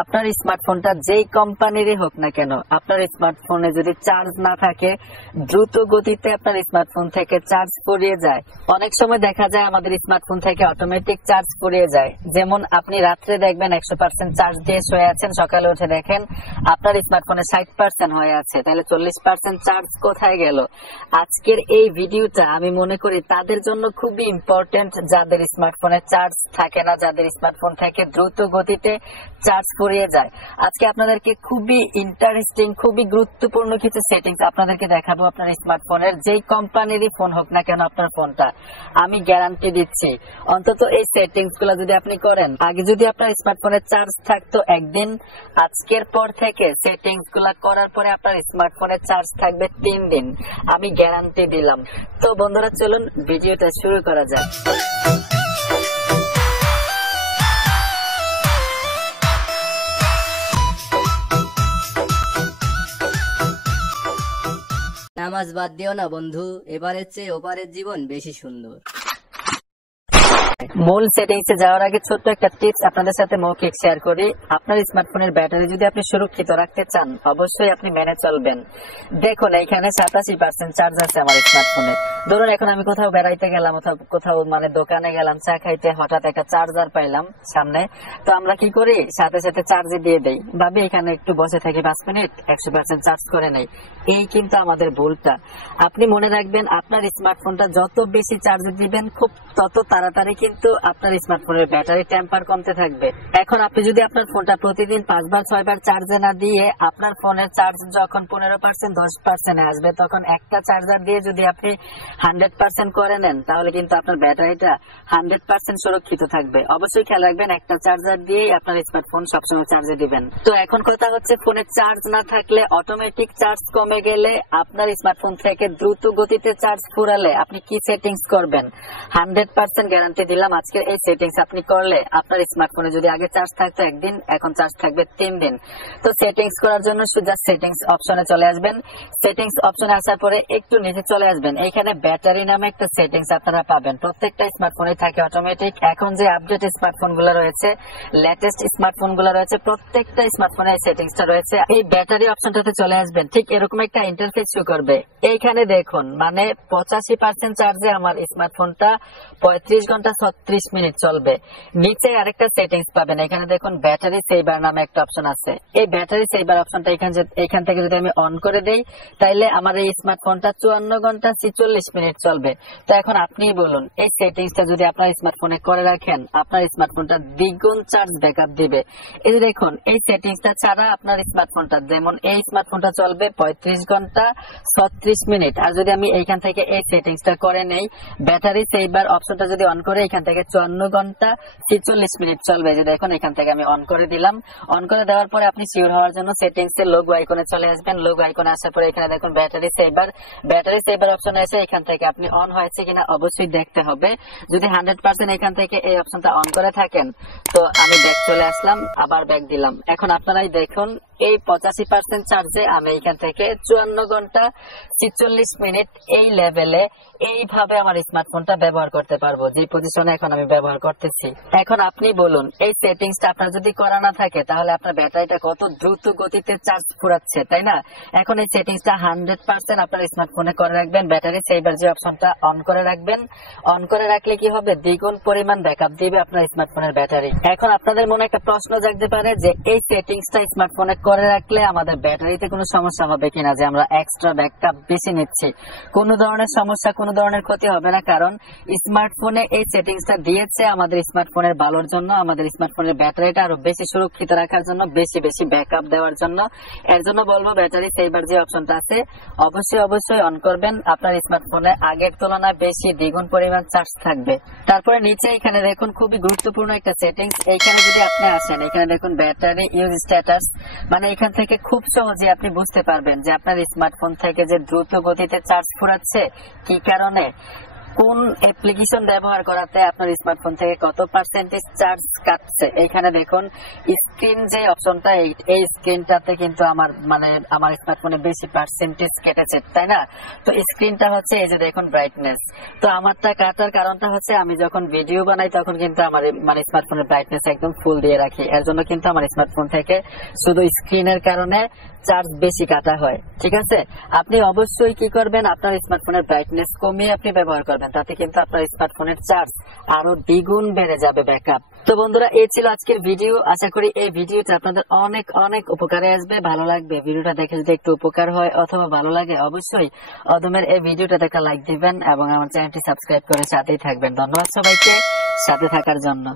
আপনার স্মার্টফোনটা যেই কোম্পানিরই হোক না কেন, আপনার স্মার্টফোনে যদি চার্জ না থাকে, দ্রুত গতিতে আপনার স্মার্টফোন থেকে চার্জ ফুরিয়ে যায়। অনেক সময় দেখা যায় আমাদের স্মার্টফোন থেকে অটোমেটিক চার্জ ফুরিয়ে যায়। যেমন আপনি রাত্রে দেখবেন 100% চার্জ দিয়ে শুয়ে আছেন, সকালে উঠে দেখেন আপনার স্মার্টফোনে 60% হয়ে আছে, তাহলে 40% চার্জ কোথায় গেল? আজকের এই ভিডিওটা আমি মনে করি তাদের জন্য খুবই ইম্পর্টেন্ট, যাদের স্মার্টফোনে চার্জ থাকে না, যাদের স্মার্টফোন থেকে দ্রুত গতিতে চার্জ ফুরিয়ে যায়। আজকে আপনাদেরকে খুবই ইন্টারেস্টিং, খুবই গুরুত্বপূর্ণ কিছু সেটিংস আপনাদেরকে দেখাবো। আপনার স্মার্টফোনের যেই কোম্পানিরই ফোন হোক না কেন, আপনার ফোনটা আমি গ্যারান্টি দিচ্ছি অন্তত এই সেটিংস গুলো যদি আপনি করেন, আগে যদি আপনার স্মার্টফোনে চার্জ থাকতো একদিন, আজকের পর থেকে সেটিংস গুলা করার পরে আপনার স্মার্টফোনে চার্জ থাকবে 3 দিন, আমি গ্যারান্টি দিলাম। তো বন্ধুরা, চলুন ভিডিওটা শুরু করা যাক। নামাজ বাদ দিও না বন্ধু, এবারের চেয়ে ওপারের জীবন বেশি সুন্দর। মূল সেটিংসে যাওয়ার আগে ছোট্ট একটা টিপস আপনাদের সাথে মৌখিক শেয়ার করি। আপনার স্মার্টফোনের ব্যাটারি যদি আপনি সুরক্ষিত রাখতে চান, অবশ্যই আপনি মেনে চলবেন। দেখুন, এইখানে 87% চার্জ আছে আমার স্মার্টফোনে। ধরুন এখন আমি কোথাও বেড়াইতে গেলাম, কোথাও দোকানে গেলাম চা খাইতে, হঠাৎ একটা চার্জার পাইলাম সামনে, তো আমরা কি করি, সাথে সাথে চার্জে দিয়ে দেই, ভাবি এখানে একটু বসে থাকি 5 মিনিট, 100% চার্জ করে নেই। এই কিন্তু আমাদের ভুলটা। আপনি মনে রাখবেন, আপনার স্মার্টফোনটা যত বেশি চার্জে দিবেন, খুব তত তাড়াতাড়ি কিন্তু আপনার স্মার্টফোনের ব্যাটারি টেম্পার কমতে থাকবে। এখন আপনি যদি আপনার ফোনটা প্রতিদিন 5 বার 6 বার চার্জে না দিয়ে, আপনার ফোনের চার্জ যখন 15% 10% আসবে, তখন একটা চার্জার দিয়ে যদি আপনি 100% করে নেন, তাহলে কিন্তু আপনার ব্যাটারিটা 100% সুরক্ষিত থাকবে। অবশ্যই খেয়াল রাখবেন, একটা চার্জার দিয়েই আপনার স্মার্টফোন সবসময় চার্জে দিবেন। তো এখন কথা হচ্ছে, ফোনে চার্জ না থাকলে, অটোমেটিক চার্জ কমে গেলে, আপনার স্মার্টফোন থেকে দ্রুত গতিতে চার্জ ফুরালে আপনি কি সেটিংস করবেন? 100% গ্যারান্টি দিলাম, আজকে এই সেটিংস আপনি করলে আপনার স্মার্টফোনে যদি আগে চার্জ থাকতো একদিন, এখন চার্জ থাকবে 3 দিন। তো সেটিংস করার জন্য সোজা সেটিংস অপশনে চলে আসবেন। সেটিংস অপশনে আসার পরে একটু নিচে চলে আসবেন, এইখানে ব্যাটারি নামে একটা সেটিংস আপনারা পাবেন। প্রত্যেকটা স্মার্টফোনে থাকে অটোমেটিক। এখন যে আপডেট স্মার্টফোন গুলো রয়েছে, লেটেস্ট স্মার্টফোন গুলো রয়েছে, প্রত্যেকটা স্মার্টফোনে এই সেটিংসটা রয়েছে। এই ব্যাটারি অপশনটাতে চলে আসবেন, ঠিক এরকম একটা ইন্টারফেস শো করবে। এইখানে দেখুন, 85% চার্জে আমার স্মার্টফোনটা 35 ঘন্টা 36 মিনিট চলবে। নিচে আরেকটা সেটিংস পাবেন, এখানে দেখুন ব্যাটারি সেভার নামে একটা অপশন আছে। এই ব্যাটারি সেভার অপশনটা এখান থেকে যদি আমি অন করে দেই, তাইলে আমার এই স্মার্টফোনটা 54 ঘন্টা 46 মিনিট চলবে। তো এখন আপনিই বলুন, এই সেটিংসটা যদি আপনার স্মার্টফোনে করে রাখেন, আপনার স্মার্টফোনটা দ্বিগুণ চার্জ ব্যাকআপ দিবে। এই যে দেখুন, এই সেটিংসটা ছাড়া আপনার স্মার্টফোনটা, যেমন এই স্মার্টফোনটা চলবে 35 ঘন্টা 36 মিনিট। আর যদি আমি এইখান থেকে এই সেটিংসটা করে নেই, ব্যাটারি সেভার অপশনটা যদি অন করে, এখান থেকে 54 ঘন্টা 46 মিনিট চলবে। যে দেখুন, এখান থেকে আমি অন করে দিলাম। অন করে দেওয়ার পরে আপনি সিওর হওয়ার জন্য সেটিংস এর লোগো আইকনে চলে আসবেন। লোগো আইকনে আসার পরে এখানে দেখুন ব্যাটারি সেভার অপশনে এসে এখান থেকে আপনি অন হয়েছে কিনা অবশ্যই দেখতে হবে। যদি 100% এখান থেকে এই অপশনটা অন করে থাকেন, তো আমি ব্যাক চলে আসলাম, আবার ব্যাক দিলাম। এখন আপনারাই দেখুন, এই 85% চার্জে আমি এখান থেকে 54 ঘন্টা 46 মিনিট এই লেভেলে এইভাবে আমার স্মার্টফোনটা ব্যবহার করতে পারবো, যে পজিশনে এখন আমি ব্যবহার করতেছি। এখন আপনি বলুন, এই সেটিংসটা আপনার যদি করা না থাকে, তাহলে আপনার ব্যাটারিটা কত দ্রুত গতিতে চার্জ ফুরাচ্ছে, তাই না? এখন এই সেটিংসটা 100% আপনার স্মার্টফোনে করে রাখবেন। ব্যাটারি সেভার যে অপশনটা অন করে রাখবেন। অন করে রাখলে কি হবে, দ্বিগুণ পরিমাণ ব্যাকআপ দিবে আপনার স্মার্টফোনের ব্যাটারি। এখন আপনাদের মনে একটা প্রশ্ন জাগতে পারে যে, এই সেটিংসটা স্মার্টফোনে করে রাখলে আমাদের ব্যাটারিতে কোনো সমস্যা হবে কিনা, যে আমরা এক্সট্রা ব্যাকআপ বেশি নিচ্ছি। কোনো ধরনের সমস্যা, কোনো ধরনের ক্ষতি হবে না, কারণ স্মার্টফোনে এই সেটিংসটা দিয়েছে আমাদের স্মার্টফোনের ভালোর জন্য, আমাদের স্মার্টফোনের ব্যাটারিটা আরো বেশি সুরক্ষিত রাখার জন্য, বেশি বেশি ব্যাকআপ দেওয়ার জন্য। এর জন্য বলবো, ব্যাটারি সেভার যে অপশনটা আছে অবশ্যই অন করবেন। আপনার স্মার্টফোনে আগের তুলনায় বেশি, দ্বিগুণ পরিমাণ চার্জ থাকবে। তারপরে নিচে এখানে দেখুন, খুবই গুরুত্বপূর্ণ একটা সেটিংস। এইখানে যদি আপনি আসেন, এখানে দেখুন ব্যাটারি ইউজ স্ট্যাটাস, এখান থেকে খুব সহজে আপনি বুঝতে পারবেন যে আপনার স্মার্টফোন থেকে যে দ্রুত গতিতে চার্জ ফুরাচ্ছে, কি কারণে। কোন অ্যাপ্লিকেশন ব্যবহার করাতে আপনার স্মার্টফোন থেকে কত পার্সেন্টেজ চার্জ কাটছে। এইখানে দেখুন স্ক্রিন যে অপশনটা, এই স্ক্রিনটাতে কিন্তু আমার স্মার্টফোনে বেশি পার্সেন্টেজ কেটেছে, তাই না? তো স্ক্রিনটা হচ্ছে এই যে দেখুন ব্রাইটনেস। তো আমারটা কাটার কারণটা হচ্ছে আমি যখন ভিডিও বানাই তখন কিন্তু আমার স্মার্টফোনের ব্রাইটনেস একদম ফুল দিয়ে রাখি, এর জন্য কিন্তু আমার স্মার্টফোন থেকে শুধু স্ক্রিনের কারণে চার্জ বেশি কাটা হয়। ঠিক আছে, আপনি অবশ্যই কি করবেন, আপনার স্মার্টফোনের ব্রাইটনেস কমিয়ে আপনি ব্যবহার করবেন, তাতে কিন্তু আপনার স্মার্টফোনের চার্জ আরো দ্বিগুণ বেড়ে যাবে ব্যাকআপ। তো বন্ধুরা, এই ছিল আজকের ভিডিও। আশা করি এই ভিডিওটা আপনাদের অনেক অনেক উপকারে আসবে, ভালো লাগবে। ভিডিওটা দেখে যদি একটু উপকার হয় অথবা ভালো লাগে, অবশ্যই অদমের এই ভিডিওটা একটা লাইক দিবেন এবং আমার চ্যানেলটি সাবস্ক্রাইব করে সাথেই থাকবেন। ধন্যবাদ সবাইকে সাথে থাকার জন্য।